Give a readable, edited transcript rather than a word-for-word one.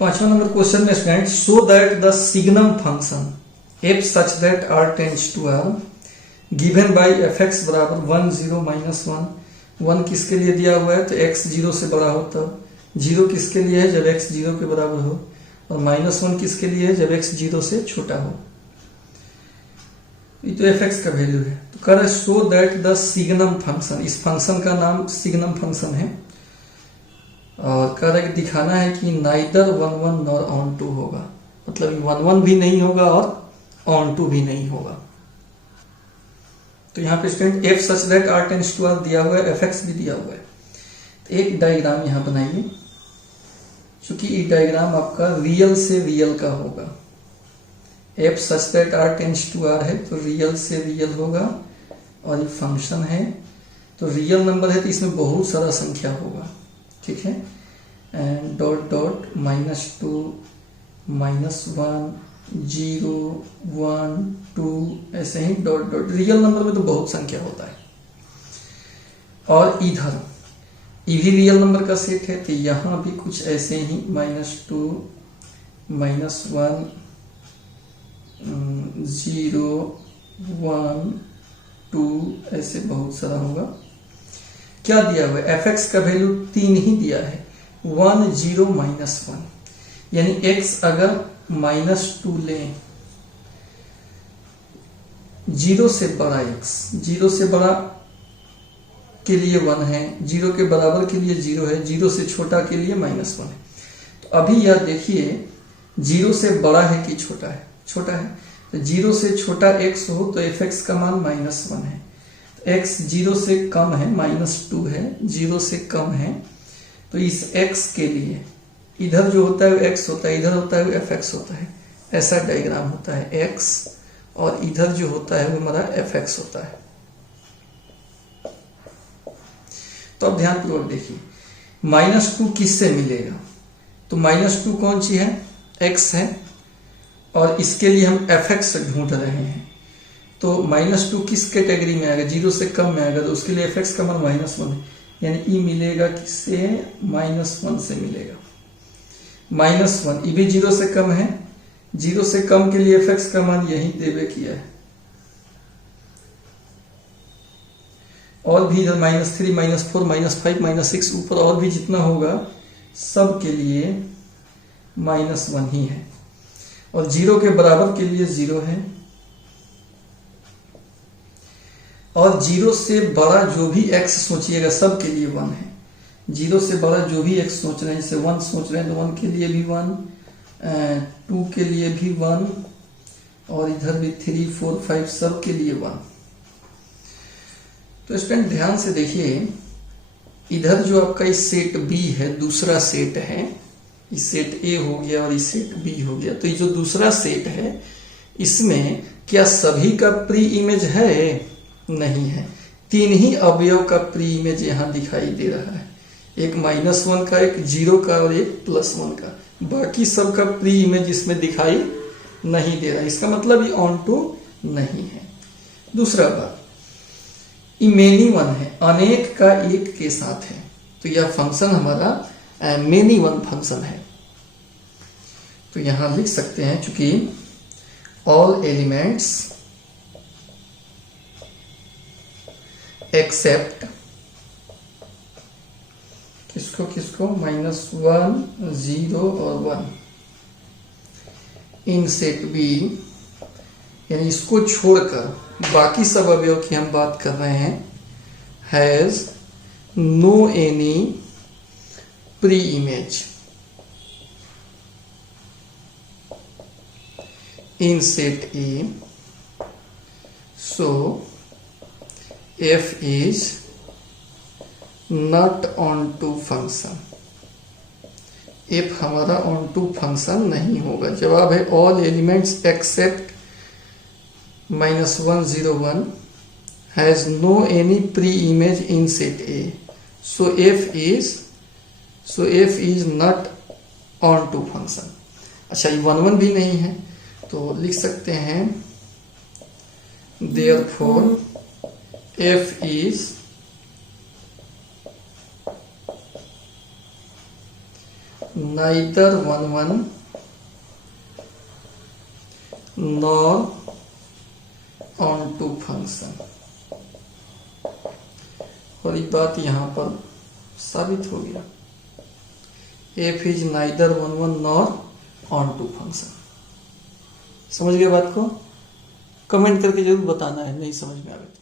5वां number question में student show that the signum function f such that R tends to R given by f x बराबर 1 0 minus 1 किसके लिए दिया हुआ है तो एक्स 0 से बड़ा हो तब, 0 किसके लिए है जब एक्स 0 के बराबर हो, और -1 किसके लिए है जब एक्स 0 से छोटा हो। ये तो एफ एक्स का वैल्यू है। तो कह रहा है show that the signum function, इस फंक्शन का नाम सिग्नम फंक्शन है, और कह रहा है कि दिखाना है कि नाइदर 1 1 नॉर ऑन 2 होगा, मतलब 1 1 भी नहीं होगा और ऑन 2 भी नहीं होगा। तो यहाँ पे student f such that R tends to R दिया हुआ है, एफ एक्स भी दिया हुआ है। तो एक डायग्राम यहाँ बनाइए, चूंकि ये डायग्राम आपका रियल से रियल का होगा। F such that R tends to R है तो रियल से रियल होगा, और ये फंक्शन है तो रियल नंबर है तो इसमें बहुत सारा संख्या होगा, ठीक है। एंड डॉट डॉट -2 -1 0 1 2 ऐसे ही डॉट डॉट, रियल नंबर में तो बहुत संख्या होता है। और इधर ये भी रियल नंबर का सेट है तो यहां भी कुछ ऐसे ही -2 -1 0 1 2 ऐसे बहुत सारा होगा। क्या दिया हुआ है एफ एक्स का वैल्यू 3 ही दिया है, 1 0 -1, यानी x अगर -2 लें, 0 से बड़ा x, 0 से बड़ा के लिए 1 है, 0 के बराबर के लिए 0 है, 0 से छोटा के लिए -1 है। तो अभी यह देखिए 0 से बड़ा है कि छोटा है, छोटा है, तो 0 से छोटा x हो तो एफ एक्स का मान -1 है, x 0 से कम है, -2 है, 0 से कम है, तो इस x के लिए इधर जो होता है x होता है, इधर होता है एफ एक्स होता है, ऐसा डायग्राम होता है x, और इधर जो होता है वो हमारा एफ एक्स होता है। तो अब ध्यानपूर्वक देखिए -2 किससे मिलेगा, तो -2 कौन सी है x है, और इसके लिए हम एफ एक्स ढूंढ रहे हैं। तो -2 किस कैटेगरी में आएगा, 0 से कम में आएगा, तो उसके लिए एफ एक्स का मान -1 है, यानी ई मिलेगा किससे -1 से मिलेगा। -1 ये भी 0 से कम है, 0 से कम के लिए एफ एक्स का मान यही देवे किया है, और भी इधर -3 -4 -5 -6 ऊपर और भी जितना होगा सब के लिए -1 ही है, और 0 के बराबर के लिए 0 है, और 0 से बड़ा जो भी x सोचिएगा सब के लिए 1 है। 0 से बड़ा जो भी x सोच रहे हैं, जैसे 1 सोच रहे हैं तो 1 के लिए भी 1, 2 के लिए भी 1, और इधर भी 3 4 5 सब के लिए 1। तो स्टूडेंट ध्यान से देखिए, इधर जो आपका इस सेट B है, दूसरा सेट है, इस सेट A हो गया और इस सेट B हो गया, तो ये जो दूसरा सेट है इसमें क्या सभी का प्री इमेज है, नहीं है, 3 ही अवयव का प्री इमेज यहां दिखाई दे रहा है, एक -1 का, एक 0 का और एक +1 का, बाकी सब का प्री इमेज इसमें दिखाई नहीं दे रहा, इसका मतलब ये ऑन टू नहीं है। दूसरा बात, ये मेनी वन है, अनेक का एक के साथ है, तो यह फंक्शन हमारा मेनी वन फंक्शन है। तो यहां लिख सकते हैं चूंकि ऑल एलिमेंट्स एक्सेप्ट किसको किसको -1 0 और 1 इन सेट B, यानी इसको छोड़कर बाकी सब अवयव की हम बात कर रहे हैं, has no any pre image in set A, so f is not onto function, f हमारा onto फंक्शन नहीं होगा। जवाब है all elements except -1 0 1 has no any pre image in set A, so f is not onto function. अच्छा, ये 1 1 भी नहीं है तो लिख सकते हैं therefore f is neither one nor onto function. और ये बात यहां पर साबित हो गया, f is neither one nor onto function. समझ गए बात को? कमेंट करके जरूर बताना है नहीं समझ में आए तो।